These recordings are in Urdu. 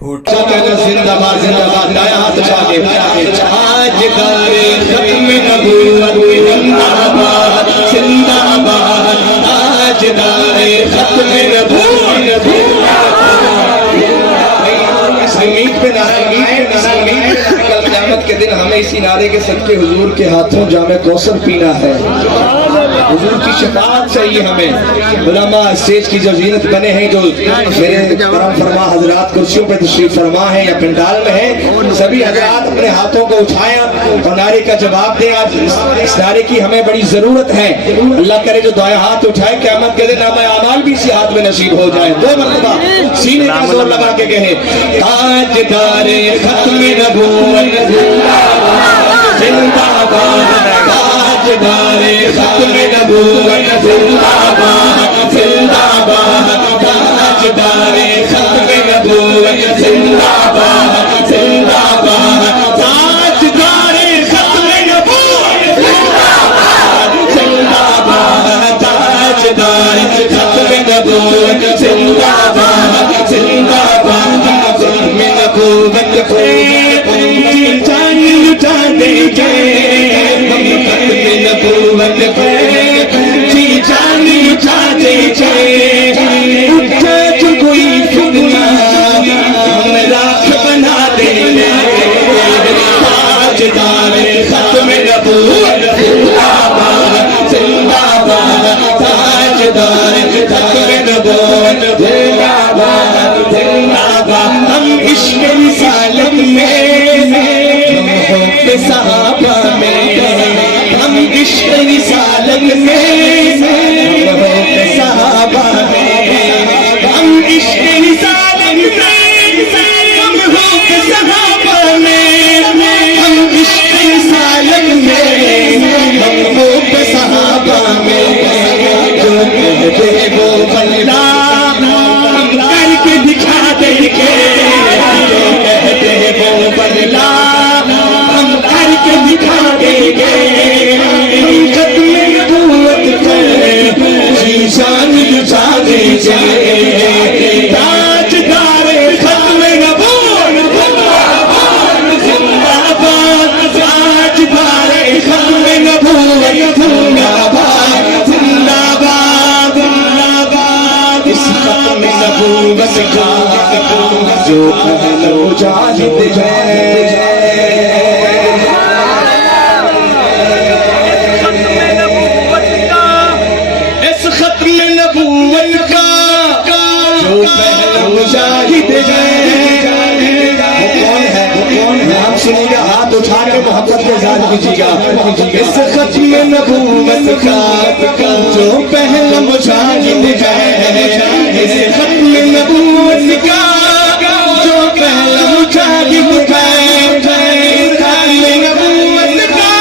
زندہ باد دایا ہاتھ اٹھا کے تاجدار ختم نبوت زندہ باد تاجدار ختم نبوت سمیت پہ کل قیامت کے دن ہمیں اسی نعرے کے صدقے حضور کے ہاتھوں جام کوثر پینا ہے، حضور کی شفاعت چاہیے ہمیں۔ علماء اسٹیج کی جو زینت بنے ہیں، جو میرے کرم فرما حضرات کرسیوں پہ تشریف فرما ہیں یا پنڈال میں ہیں، سبھی حضرات اپنے ہاتھوں کو اٹھائیں اور نعرے کا جواب دیں۔ آج اس نعرے کی ہمیں بڑی ضرورت ہے۔ اللہ کرے جو دعائیں ہاتھ اٹھائے قیامت کے دن نامہ اعمال بھی اسی ہاتھ میں نصیب ہو جائے۔ دو مرتبہ سینے کا زور لگا کے کہیں تاجدار ختم نبوت زندہ باد تاجدار ختم نبوت زندہ باد تاجدار ختم نبوت زندہ باد تاجدار ختم نبوت زندہ باد تاجدار ختم نبوت زندہ باد ختم نبوت کو جان لٹا دیں گے ہم، ختم نبوت کو جی جان لٹا دیں گے، اٹھا جو کوئی فتنہ ہم راکھ بنا دیں گے، تاجدار ختم نبوت زندہ باد تاجدار ختم نبوت زندہ باد۔ ہم عشق رسالت میں محب صحابہ میں، ہم عشق رسالت میں محب صحابہ میں، ہم عشق رسالت میں محب صحابہ میں، ہم عشق رسالت میں محب صحابہ میں، جو کہتے وہ بندہ ہم کر کے دکھا دیں گے، جو کہتے وہ بندہ ہم کر کے دکھا دیں گے، ختم نبوت پر جی جان لٹا دیں گے، تاجدار ختم نبوت زندہ باد تاجدار ختم نبوت زندہ باد اس ختم نبوت کا جو پہلو جاہد ہے، اس ختم نبوت کا جو پہلو جاہد ہے، وہ کون ہے آپ سنیے گا، ہاتھ اٹھا کے محبت کے اظہار کیجیے گا۔ اس ختم نبوت کا جو پہلا مجاہد ہے، اس ختم نبوت کا جو پہلا مجاہد ہے، ختم نبوت کا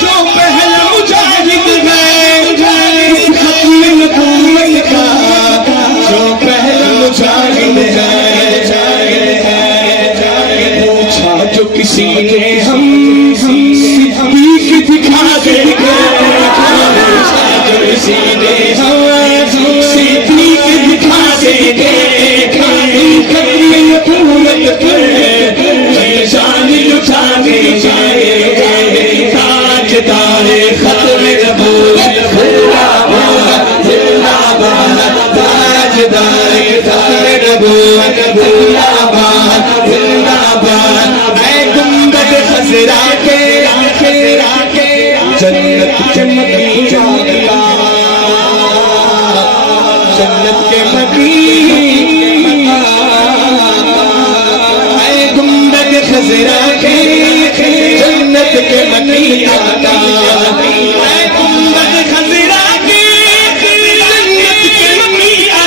جو پہلا مجاہد ہے، اس ختم نبوت کا جو پہلا مجاہد ہے، پوچھا جو کسی نے ہم صدیق دکھا دیں گے، پوچھا جو کسی نے ہم صدیق دکھا دیں گے، ختم نبوت پر جی جان لٹا دیں گے، تاجدار ختم نبوت زندہ باد تاجدار ختم نبوت زندہ باد۔ اے گنبد خضرا کے جنت کے مدینہ، جنت کے مدینہ، اے گنبد خضرا کے جنت کے مدینہ، اے گنبد خضرا کے جنت کے مدینہ،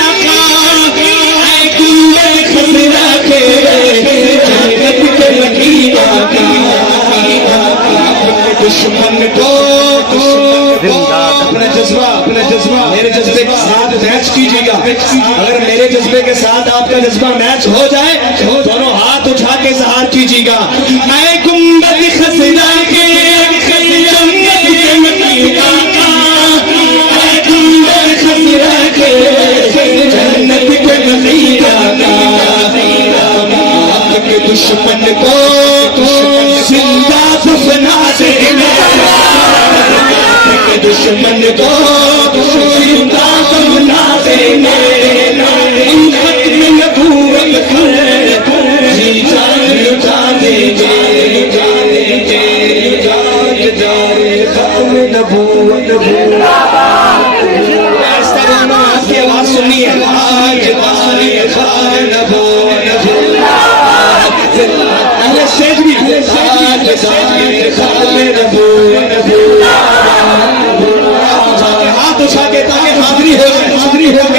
اے گنبد خضرا کے جنت کے مدینہ، دشمن کو اپنا جذبہ میرے جذبے کے ساتھ میچ کیجیے گا۔ اگر میرے جذبے کے ساتھ آپ کا جذبہ میچ ہو جائے تو دونوں ہاتھ اٹھا کے اظہار کیجیے گا، اے گنبد خضرا کے جنت کے مدینہ، اے گنبد خضرا کے جنت کے مدینہ، کے دشمن کو زندہ دفنا دینا دشمن کو زندہ دفنا دینا ختم نبوت جی جان لٹا دیں گے ختم نبوت کی آواز سنیے ہاتھ اٹھا کے تاکہ حاضری ہو